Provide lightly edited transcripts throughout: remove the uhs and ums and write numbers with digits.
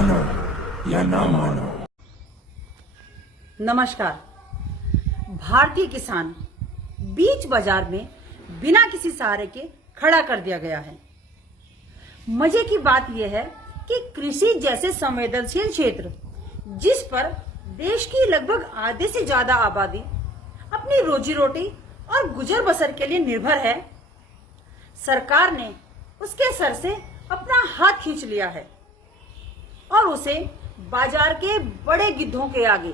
मानो या ना मानो। नमस्कार। भारतीय किसान बीच बाजार में बिना किसी सहारे के खड़ा कर दिया गया है। मजे की बात यह है कि कृषि जैसे संवेदनशील क्षेत्र जिस पर देश की लगभग आधे से ज्यादा आबादी अपनी रोजी रोटी और गुजर बसर के लिए निर्भर है, सरकार ने उसके सर से अपना हाथ खींच लिया है और उसे बाजार के बड़े गिद्धों के आगे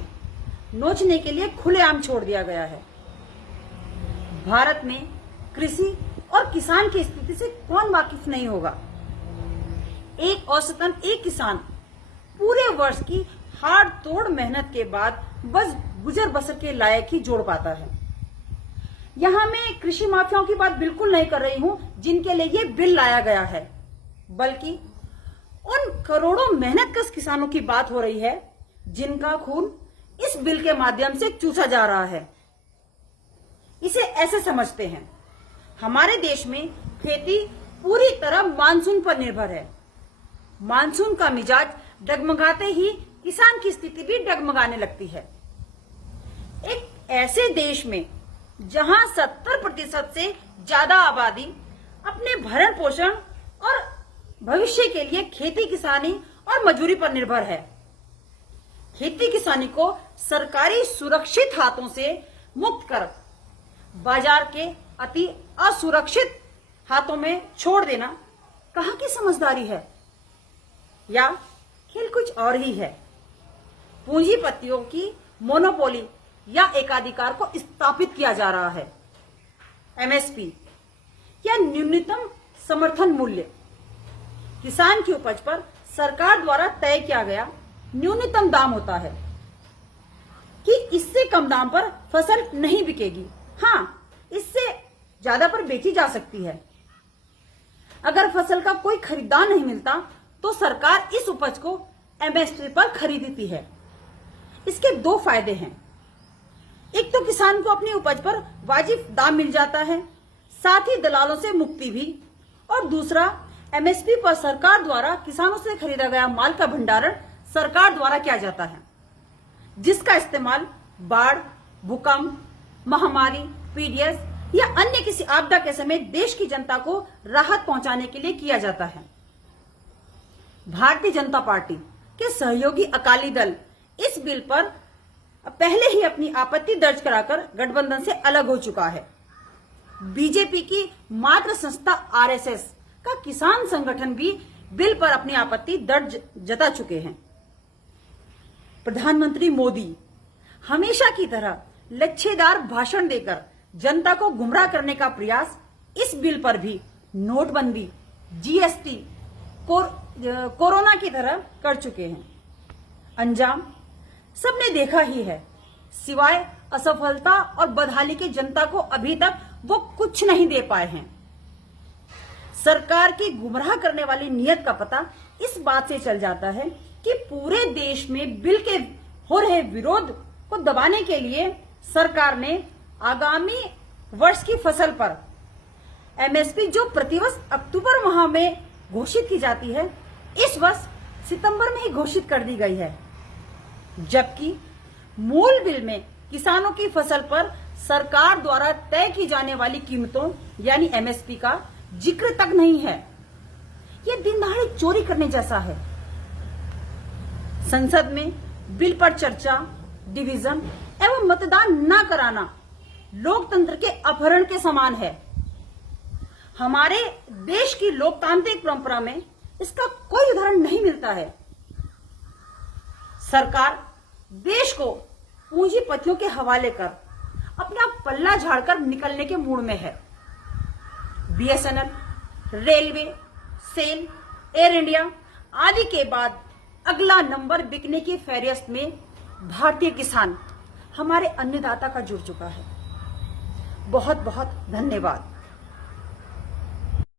नोचने के लिए खुलेआम छोड़ दिया गया है। भारत में कृषि और किसान की स्थिति से कौन वाकिफ नहीं होगा। औसतन एक किसान पूरे वर्ष की हाड़ तोड़ मेहनत के बाद बस गुजर बसर के लायक ही जोड़ पाता है। यहां मैं कृषि माफियाओं की बात बिल्कुल नहीं कर रही हूं जिनके लिए ये बिल लाया गया है, बल्कि उन करोड़ों मेहनतकश किसानों की बात हो रही है जिनका खून इस बिल के माध्यम से चूसा जा रहा है। इसे ऐसे समझते हैं, हमारे देश में खेती पूरी तरह मानसून पर निर्भर है। मानसून का मिजाज डगमगाते ही किसान की स्थिति भी डगमगाने लगती है। एक ऐसे देश में जहां 70% से ज्यादा आबादी अपने भरण पोषण और भविष्य के लिए खेती किसानी और मजदूरी पर निर्भर है, खेती किसानी को सरकारी सुरक्षित हाथों से मुक्त कर बाजार के अति असुरक्षित हाथों में छोड़ देना कहां की समझदारी है, या खेल कुछ और ही है। पूंजीपतियों की मोनोपोली या एकाधिकार को स्थापित किया जा रहा है। एमएसपी या न्यूनतम समर्थन मूल्य किसान की उपज पर सरकार द्वारा तय किया गया न्यूनतम दाम होता है कि इससे कम दाम पर फसल नहीं बिकेगी। हाँ, इससे ज्यादा पर बेची जा सकती है। अगर फसल का कोई खरीदार नहीं मिलता तो सरकार इस उपज को एमएसपी पर खरीदती है। इसके दो फायदे हैं। एक तो किसान को अपनी उपज पर वाजिब दाम मिल जाता है, साथ ही दलालों से मुक्ति भी, और दूसरा एमएसपी पर सरकार द्वारा किसानों से खरीदा गया माल का भंडारण सरकार द्वारा किया जाता है, जिसका इस्तेमाल बाढ़, भूकंप, महामारी, पीडीएस या अन्य किसी आपदा के समय देश की जनता को राहत पहुंचाने के लिए किया जाता है। भारतीय जनता पार्टी के सहयोगी अकाली दल इस बिल पर पहले ही अपनी आपत्ति दर्ज कराकर गठबंधन से अलग हो चुका है। बीजेपी की मात्र संस्था आरएसएस का किसान संगठन भी बिल पर अपनी आपत्ति दर्ज जता चुके हैं। प्रधानमंत्री मोदी हमेशा की तरह लच्छेदार भाषण देकर जनता को गुमराह करने का प्रयास इस बिल पर भी नोटबंदी, जीएसटी, कोरोना की तरह कर चुके हैं। अंजाम सबने देखा ही है। सिवाय असफलता और बदहाली के जनता को अभी तक वो कुछ नहीं दे पाए हैं। सरकार की गुमराह करने वाली नीयत का पता इस बात से चल जाता है कि पूरे देश में बिल के हो रहे विरोध को दबाने के लिए सरकार ने आगामी वर्ष की फसल पर एमएसपी जो प्रतिवर्ष अक्टूबर माह में घोषित की जाती है, इस वर्ष सितंबर में ही घोषित कर दी गई है, जबकि मूल बिल में किसानों की फसल पर सरकार द्वारा तय की जाने वाली कीमतों यानी एमएसपी का जिक्र तक नहीं है। यह दिन दहाड़े चोरी करने जैसा है। संसद में बिल पर चर्चा, डिवीजन एवं मतदान न कराना लोकतंत्र के अपहरण के समान है। हमारे देश की लोकतांत्रिक परंपरा में इसका कोई उदाहरण नहीं मिलता है। सरकार देश को पूंजीपतियों के हवाले कर अपना पल्ला झाड़कर निकलने के मूड में है। बीएसएनएल, रेलवे, सेल, एयर इंडिया आदि के बाद अगला नंबर बिकने की फहरिस्त में भारतीय किसान हमारे अन्नदाता का जुड़ चुका है। बहुत बहुत धन्यवाद।